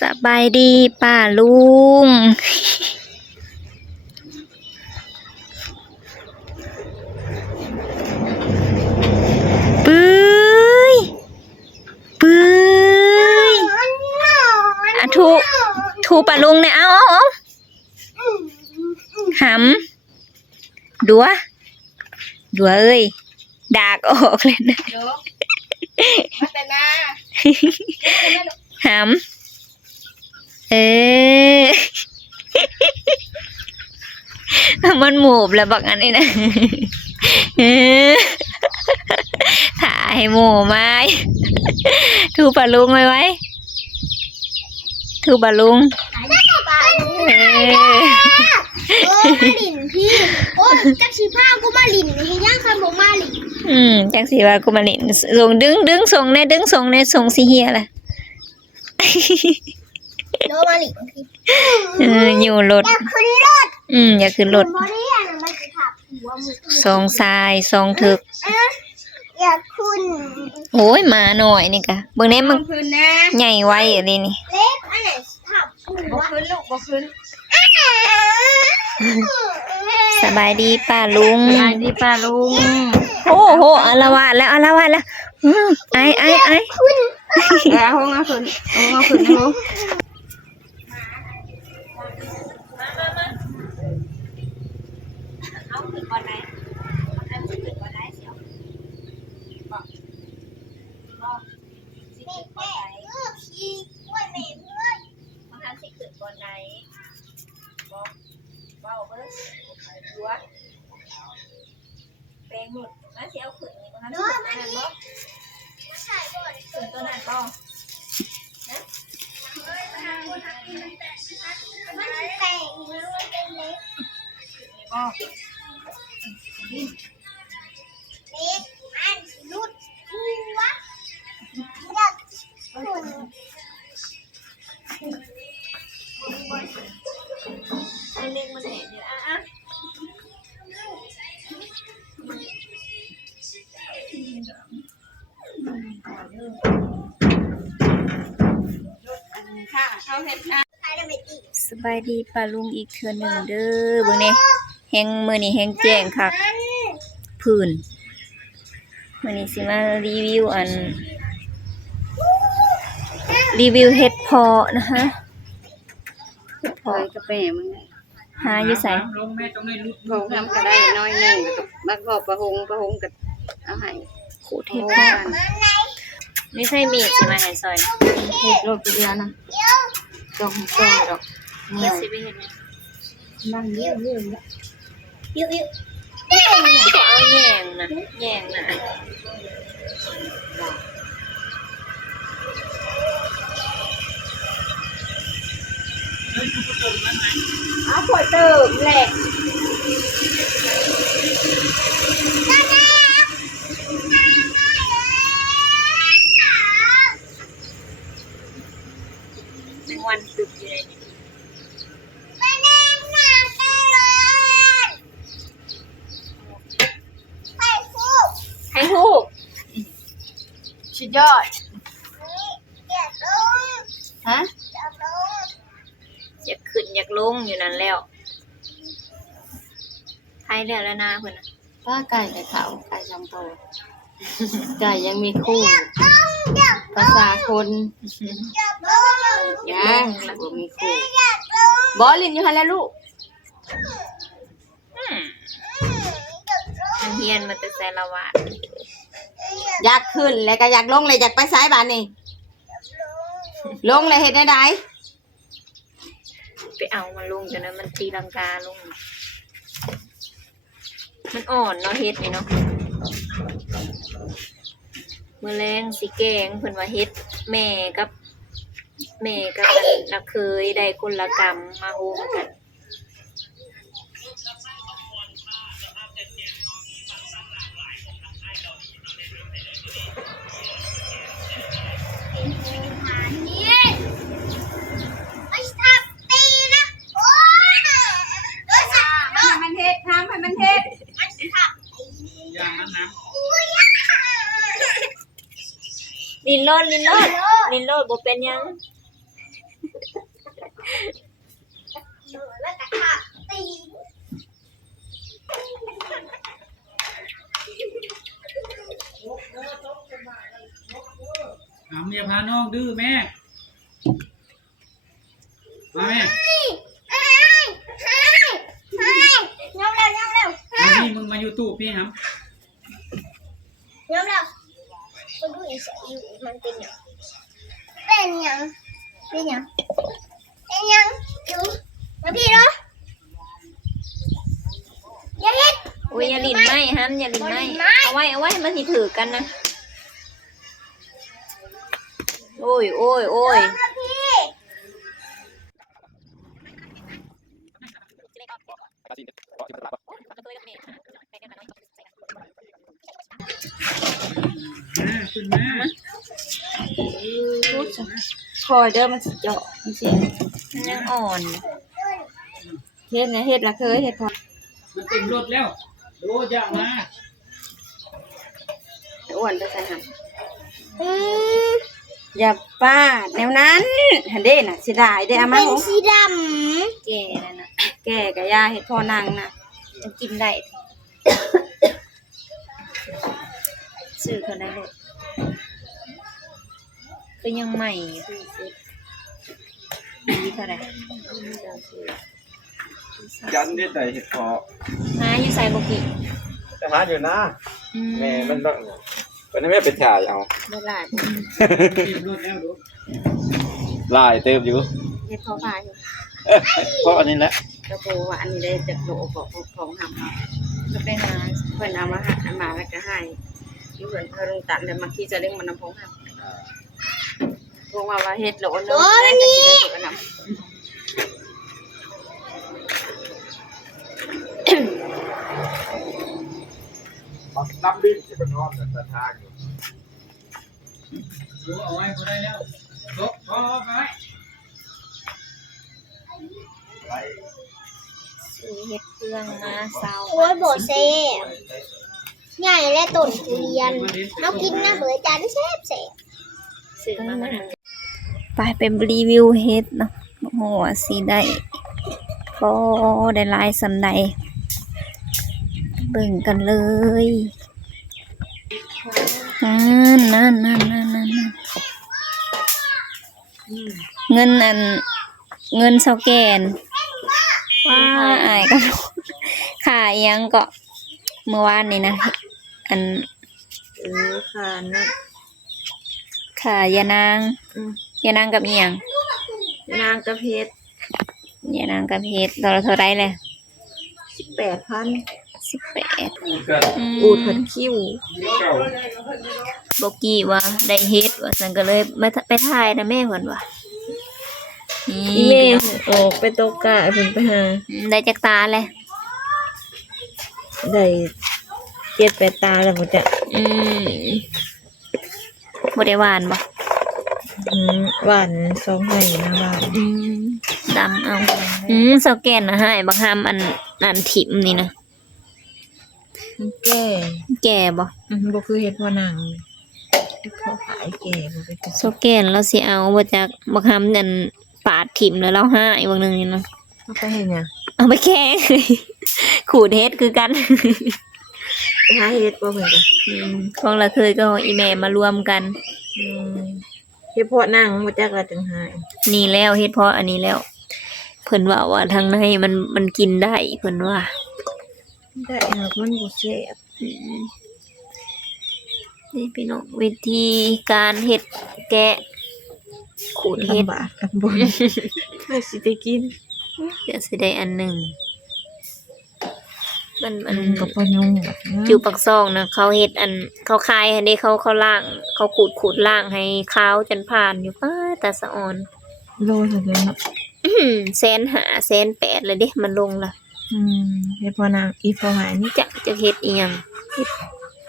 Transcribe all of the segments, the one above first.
สบายดีป้าลุงปื้ยปื้ยอ่ะทูป้าลุงเนี่ยเอาหำดัวเอ้ยดากออกเลยนะมาแต่นาหำมันหมูบแล้วบักอันนี้นะถ่ายให้หมูไม้ทูปลาลุงไว้ทูปลาลุงมาลินพี่โอ้จักสีผ้ากูมาลินเฮียย่างคันบอกมาลินจักสีว่ากูมาลินส่งดึงส่งในส่งสีเฮียล่ะโดมาลินอยู่รถอยากขึ้นรถอยากขึ้นรถส่งทรายส่งถึกอยากขึ้นโอ้ยมาหน่อยนี่กะเบิ่งแน่มึงใหญ่ไว้อะไรนี่เล็กอันไหนถับบ่ขึ้นลูกบ่ขึ้นสบายดีป้าลุงโอ้โหอารวาสแล้วไอ้ขึ้นเอาห้องเอาขึ้นก่อนไหนแปลงหมดมาเสียวขึ้นนี่มันขึ้นนั่นบ่ขึ้นตัวนั้นบ่นะมันแปลงมันเป็นเล็กบ่เล็กอันรุดหัวอยากขึ้นอันเล็กมันเห็นอยู่อ่ะสบายดีป้าลุงอีกเทื่อหนึ่งเด้อเบิ่งนี่แฮงมื้อนี้แฮงแจ้งคักพื้นมื้อนี้สิมารีวิวเห็ดเพาะนะคะเห็ดเพาะกาแฟมึงหาอยู่ไสพงทำก็ได้น้อยหนึ่งบักบอกประหงกับเอาให้ขูดเห็ดเพาะไม่ใช่มีดสิมาให้ซอยเห็ดโรดไปเดียวนะจงแก่ดอกเมื่อสิไปเห็ดนั่งเยี่ยมเยอะก็เอาแย่งนะเอาขวดเติมแหละแมงวันตึกอยู่ในนี้ให้ฮูกสุดยอดฮะอยากขึ้นอยากลงอยู่นั่นแล้วไทยแล้วนะเพิ่นน่ะป้าไก่กับเขาไก่จำโตไก่ยังมีคู่ภาษาคนยังบ่มีคู่บอลินอยู่หั่นแล้วลูกเฮียนมาแต่ไสละวาดอยากขึ้นแล้วก็อยากลงเลยอยากไปซ้ายบ้านนี่ลงเลยเฮ็ดได้ไดไปเอามาลงจนนั้นมันตีลังกาลงมันอ่อนเนาะเฮ็ดนี่เนาะมื้อแลงสิแกงเพิ่นว่าเฮ็ดแม่กับละเคยได้คนละกรรมมาโฮมกันลินโลดบ่เป็นยัง แล้วก็ขาตีน ถามเมียพาน้องดื้อแม่มาแม่ ยอมเร็วยอมเร็ว มานี่มึงมาอยู่ตู้พี่ครับ ยอมเร็วมาดูอีสอีมันเป็นยังเป็นยังเป็นยังเป็นยังดูมาพี่เนาะอย่าเฮ็ด อุ้ยอย่าลิ้นไหมฮัมอย่าลิ้นไหมเอาไว้มันสิถือกันนะโอ้ย มาพี่ ขึ้นมา คอยเด้อมันสิเจาะมันสิ มันยังอ่อน เฮ็ดนะเฮ็ดละเคยเฮ็ดพอ มันเต็มรถแล้วดูจะมา อ้วนไปใส่หั่น อืม อย่าป้าดแนวนั้นหันเด้น่ะสิได้เด้อามา เป็น ของ สีด แก่นั่นน่ะ แก่กับยาเฮ็ดพอนางน่ะ จะกินได้ซื้อเท่าไหร่ลูกก็ยังใหม่อยู่พี่ซื้อดีเท่าไหร่ ยันได้แต่เห็ดเพาะ หาอยู่ใส่บ่กี่ แต่หาอยู่นะ อืม แม่มันต้องเป็นให้แม่เป็นชายเอา บ่หลาย เต็มรถแล้วดู ลายเติมอยู่ เฮ็ดพอพาอยู่ เพราะอันนี้แหละ กระโปรงว่าอันนี้ได้จากโลบอกของหำเอา ก็ไปหา เพิ่นเอามาหามาแล้วก็ให้อยู่เพิ่นเพิ่นลงตัดแล้วมาขี่จะเล่งมันนำพงหำพงว่าเฮ็ดโหลนึงได้แต่สิได้ตัวนำ น้ำดิ้นที่เป็นนอนแต่ทางอยู่ ดูเอาไว้ก็ได้แล้วลบพอไป ไป ซื้อเฮ็ดเครื่องมาเซา ำโอ้ยโบเซ่ใหญ่และต้นทุเรียนเรากินนะเบื่อจานแซ่บ ซื้อมามันไปเป็นรีวิวเฮ็ดเนาะโอ้โหสิได้ก็ได้หลายสันใดเบิ่งกันเลยนั่นเงินอันเงินเซาแกนว่าอายก็ค่าอิหยังก็เมื่อวานนี่นะอัน ค่ะนั่น ค่ายานางยานางกับอีหยัง นางกระเพชร ยานางกับเฮ็ดเราเท่าไรเลย 18,000 18 อูดผัดคิ้ว บอกกี้ว่าได้เฮ็ดว่าซั่นก็เลยมาไปถ่ายนะแม่เพิ่นว่า อีเมลออกไปตกกะเพิ่นไปหา ได้จักตาเลย ได้7-8 ตาแล้วบ่จ้ะ อืมบ่ได้หวานบ่ หวาน2ให้นะหวาน ดำเอาเซาแก่นน่ะให้บักหามอันถิ่มนี่นะ แก่ แก่บ่ บ่คือเฮ็ดพ่อนางเขาขายแก่บ่ไปจัก เซาแก่นเราสิเอาบ่จักบักหามอันปาดถิ่มแล้วเราให้บางนึงนี่นะ เขาไปเฮ็ดหยัง เอาไปแค่ ขูดเฮ็ดคือกัน ไปหาเฮ็ดบ่เพิ่นจ้ะ ของเราเคยก็ของอีแม่มารวมกัน เฮ็ดพ่อนางบ่จักว่าจังหาย นี่แล้วเฮ็ดเพราะอันนี้แล้ว เพิ่นว่าทางในมันกินได้เพิ่นว่า ได้หากมันบ่แซ่บ นี่พี่น้องวิธีการเฮ็ดแกะขูดเฮ็ด ลำบากลำบนเพื่อสิได้กิน เดี๋ยวสิได้อันหนึ่งมัน ก็บ่ยุ่ง อยู่ปักซองนะเขาเฮ็ดอันเขาคายให้ได้เขาล่าง เขาขูดล่างให้ขาวจนผ่านอยู่ป้าตาสะออน โลเท่านั้นเนาะ 150,000 เลยเด้มันลงละ เฮ็ดพ่อนางอีพ่อหายนี่ จะเฮ็ดอีหยัง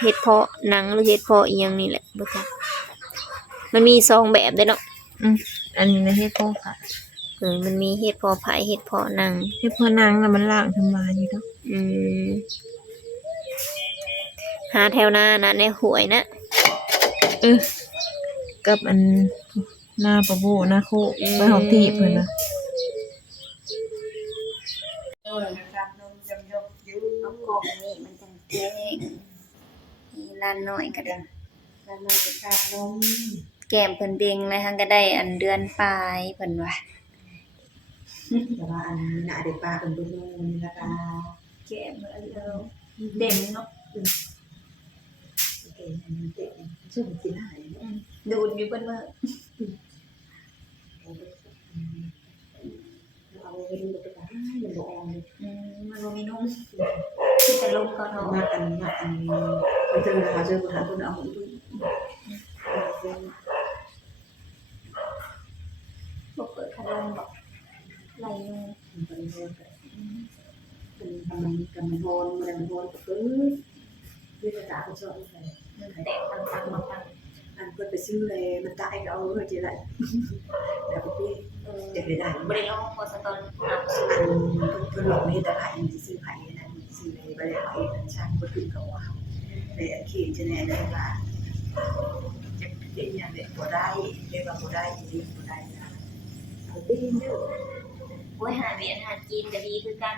เฮ็ดเพาะหนังหรือเฮ็ดเพาะอีหยังนี่แหละบ่จักมันมี2แบบเด้เนาะ อันนี้นะเฮ็ดพ่อค่ะ มันมีเฮ็ดเพาะไผ่เฮ็ดเพาะหนัง เฮ็ดพ่อนางน่ะมันล่างทำมาอยู่เนาะ หาแถวหน้านะในหวยนะ กับอัน หน้าปะโบหน้าโคไปหอมตีเพิ่นนะ เอากล่องนี่มันจังแจ้งนี่ร้านน้อยก็ได้แก้มเพิ่นเบ่งเลยหังก็ได้อันเดือนปลายเพิ่นว่า แต่ว่าอันนี้น่ะเด็กปลาเป็นบุญนี่ละกัน แก้มอันเดียวเด่นเนาะ โอเคมันเด็กช่วยมันกินหาย ดูดอยู่เพิ่นว่า เอาไปดูตัวตามันบ่ออกเลย มันบ่มีนุ่มแต่ลมก็เนาะ มาอันคนเจอหาเจอคนหาคนเอาของดู บ่เปิดขนมบ่ไหลนุ่ม เป็นเป็นกำมันโฮนมันโฮนก็คือวิธีการเขาชอบใส่ มันแตกต่างๆมาต่าง อันเพิ่นไปซื้อเลยมันตายก็เอาเฮ้ยจีไรแล้วก็พี่เด็กได้ บ่ได้ลองพอสตอนนับ อันเพิ่นหลอกนี่แต่ไผ่ซื้อไผ่นั่นซื้อในบ่ได้ไผ่นั่นช่างบ่ขึ้นก็ว่าในอันเขียนจะแน่ได้ว่าจะเป็นอย่างเด็กบ่ได้เรียกว่าบ่ได้ดีบ่ได้นะเอาตีนเด้อ โอ้ยหาเวียนหาจีนก็ดีคือกัน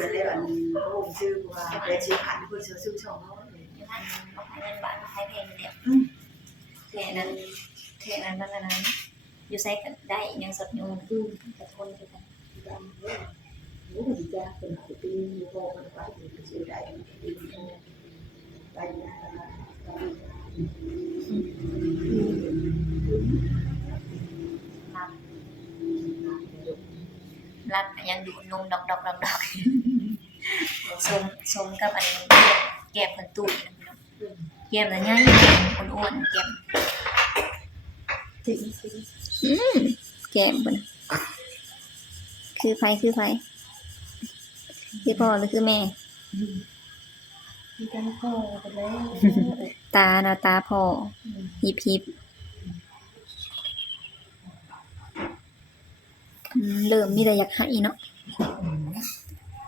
นั่นแหละอันพระองค์ชื่อว่าแต่ชื่อผ่านเพิ่นซื้อช่องเนาะ อยู่หั่นเอาขายเงินบาทมาขายแพงเดียวแค่นั้นมันอันนั้นอยู่ไสก็ได้ยังสดอยู่แต่ทนคือกัน โอ้ยจ้าเป็นเอาตีนบ่มันไปซื้อได้ไปนะ รัดยังดูนมดอกสมกับอันนี้แก้มเพิ่นตุ้ยนะแก้มน่ะใหญ่อ้วนๆแก้มแก้มเพิ่นคือไผคือพ่อหรือคือแม่ ที่กันพ่อไปแล้ว ตานะตาพ่อฮิบเริ่มมีแต่อยากให้เนาะ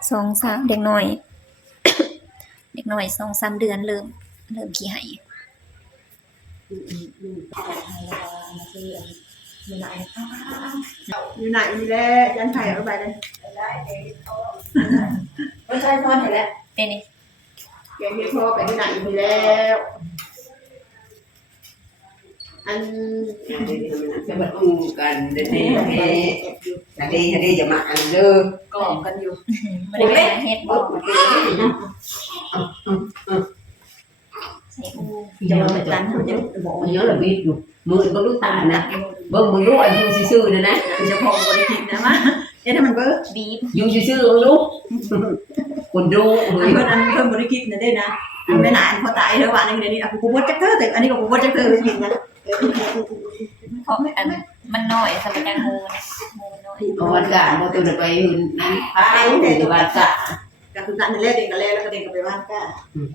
2-3เด็กน้อย เด็กน้อย 2-3 เดือนเริ่มขี้ให้ อยู่ไหนมีแล้วยันไผ่เอาไปเลยไม่ใช่พ่อเห็นแล้ว เป็นนี่ เก่งที่พ่อไปที่ไหนมีแล้วอัน จะมาอู้กันเดี๋ยวนี้ให้จะมาอันเด้อก ล่อมกันอยู่ บ่ได้ไปหาเฮ็ดบ่ใส่อู จะมาเป็นตันเขาจะบอก มันย้อนระบิดอยู่มือก็รู้ตานะเบิ่งมึงรู้อายุซื่อๆนะ จะพอบริกินนะวะถ้ามันเบิ้ล บีบ อยู่ซื่อๆมึงรู้คนดู อันเพิ่นอันเพิ่นบริกินนะได้นะไม่นานพอตายเธอว่าในเดี๋ยวนี้อ่ะกูบ่จักเธอแต่อันนี้ก็กูบ่จักเธอไปกินนะ เพราะอันมันน้อยสำหรับจังงูนะงูน้อย เอาวันการพอตัวไปหุ่นนั้นไปในวันกะ ก็คือนั่นแหละเด็กก็แล้วก็เด็กก็ไปบ้านก็ อืม